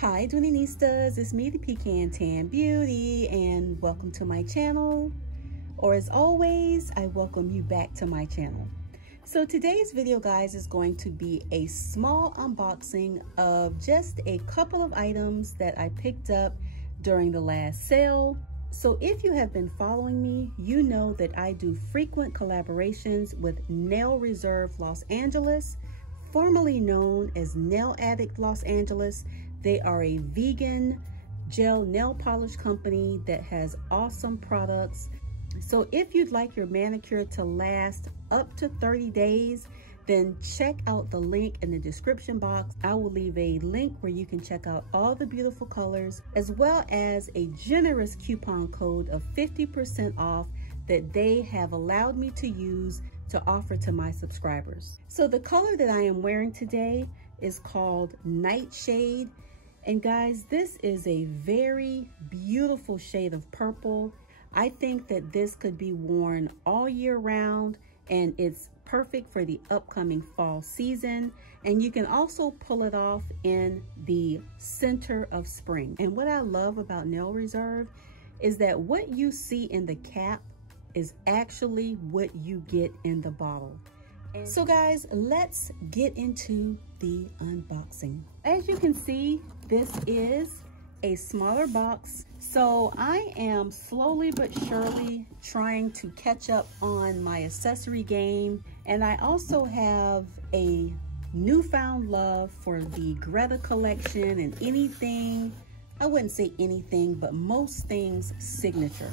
Hi Doonistas, it's me, the Pecan Tan Beauty, and welcome to my channel. Or as always, I welcome you back to my channel. So today's video, guys, is going to be a small unboxing of just a couple of items that I picked up during the last sale. So if you have been following me, you know that I do frequent collaborations with Nail Reserve Los Angeles, formerly known as Nail Addict Los Angeles. They are a vegan gel nail polish company that has awesome products. So if you'd like your manicure to last up to 30 days, then check out the link in the description box. I will leave a link where you can check out all the beautiful colors, as well as a generous coupon code of 50% off that they have allowed me to use to offer to my subscribers. So the color that I am wearing today is called Nightshade. And guys, this is a very beautiful shade of purple. I think that this could be worn all year round, and it's perfect for the upcoming fall season. And you can also pull it off in the center of spring. And what I love about Nail Reserve is that what you see in the cap is actually what you get in the bottle. So guys, let's get into the unboxing. As you can see, this is a smaller box. So I am slowly but surely trying to catch up on my accessory game. And I also have a newfound love for the Greta collection and anything, I wouldn't say anything, but most things signature.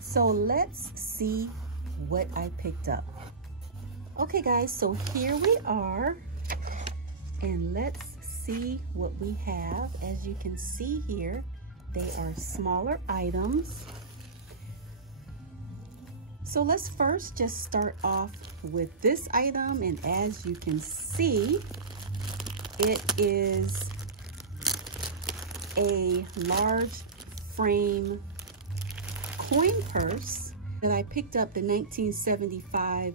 So let's see what I picked up. Okay guys, so here we are, and let's see what we have. As you can see here, they are smaller items. So let's first just start off with this item, and as you can see, it is a large frame coin purse that I picked up the 1975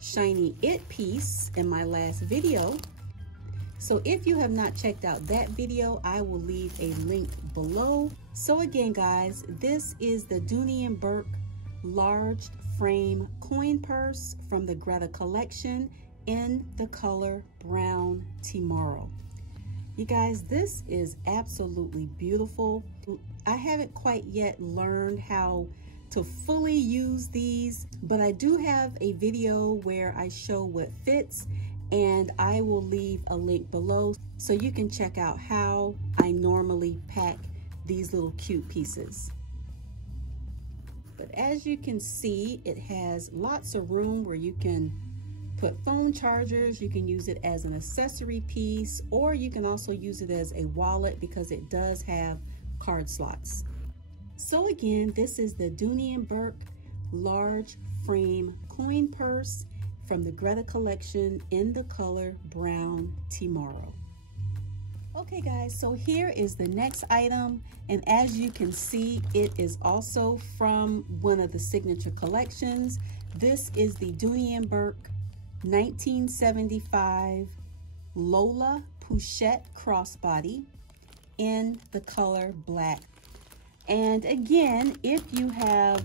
Shiny It piece in my last video. So if you have not checked out that video, I will leave a link below. So again guys, this is the Dooney Bourke large frame coin purse from the Greta collection in the color Brown Tomorrow. You guys, this is absolutely beautiful. I haven't quite yet learned how to fully use these, but I do have a video where I show what fits, and I will leave a link below so you can check out how I normally pack these little cute pieces. But as you can see, it has lots of room where you can put phone chargers. You can use it as an accessory piece, or you can also use it as a wallet because it does have card slots. So again, this is the Dooney Bourke large frame coin purse from the Greta collection in the color Brown Tomorrow. Okay guys, so here is the next item, and as you can see, it is also from one of the signature collections. This is the Dooney Bourke 1975 Lola Pochette crossbody in the color black. And again, if you have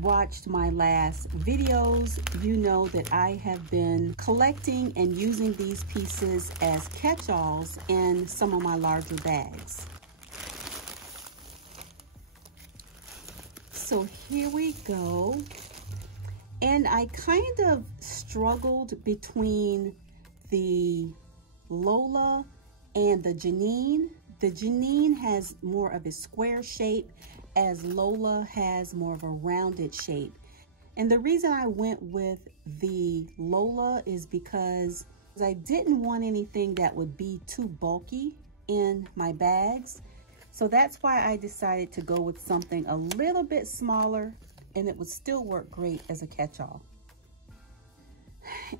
watched my last videos, you know that I have been collecting and using these pieces as catch-alls in some of my larger bags. So here we go. And I kind of struggled between the Lola and the Janine. The Janine has more of a square shape, as Lola has more of a rounded shape. And the reason I went with the Lola is because I didn't want anything that would be too bulky in my bags. So that's why I decided to go with something a little bit smaller, and it would still work great as a catch-all.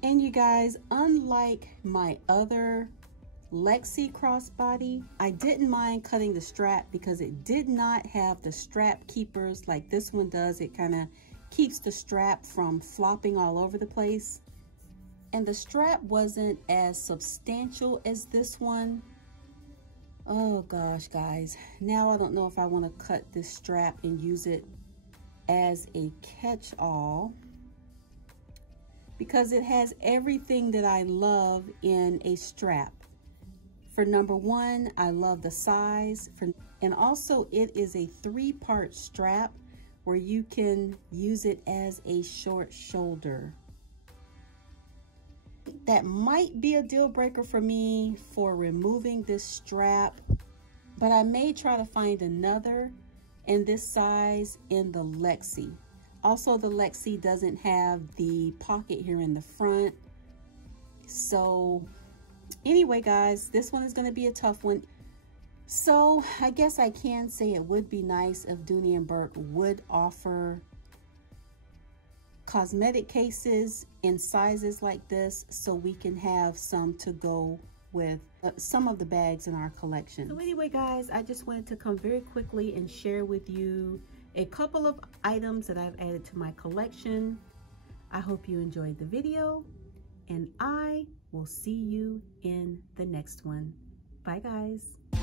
And you guys, unlike my other Lexi crossbody, I didn't mind cutting the strap because it did not have the strap keepers like this one does. It kind of keeps the strap from flopping all over the place. And the strap wasn't as substantial as this one. Oh gosh, guys. Now I don't know if I want to cut this strap and use it as a catch-all, because it has everything that I love in a strap. For number one, I love the size, and also it is a 3-part strap where you can use it as a short shoulder. That might be a deal breaker for me for removing this strap, but I may try to find another in this size in the Lexi. Also, the Lexi doesn't have the pocket here in the front. So anyway, guys, this one is going to be a tough one. So I guess I can say it would be nice if Dooney Bourke would offer cosmetic cases in sizes like this, so we can have some to go with some of the bags in our collection. So anyway, guys, I just wanted to come very quickly and share with you a couple of items that I've added to my collection. I hope you enjoyed the video, and I will see you in the next one. Bye, guys.